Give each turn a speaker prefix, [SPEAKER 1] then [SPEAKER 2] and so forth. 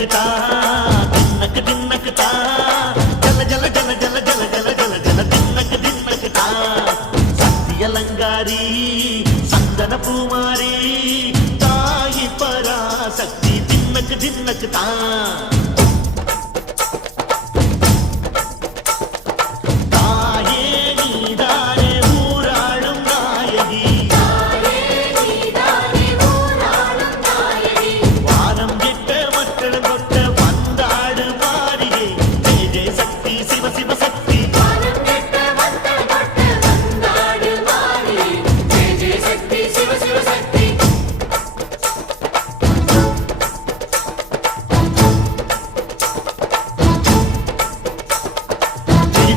[SPEAKER 1] తిన్నకుతా తిన్నకు తిన్నకుతా జల జల జల జల జల జల జల జల తిన్నకు తిన్నకుతా సత్యలంగారి సందన పూమారి తాయి పరాశక్తి తిన్నకు తిన్నకుతా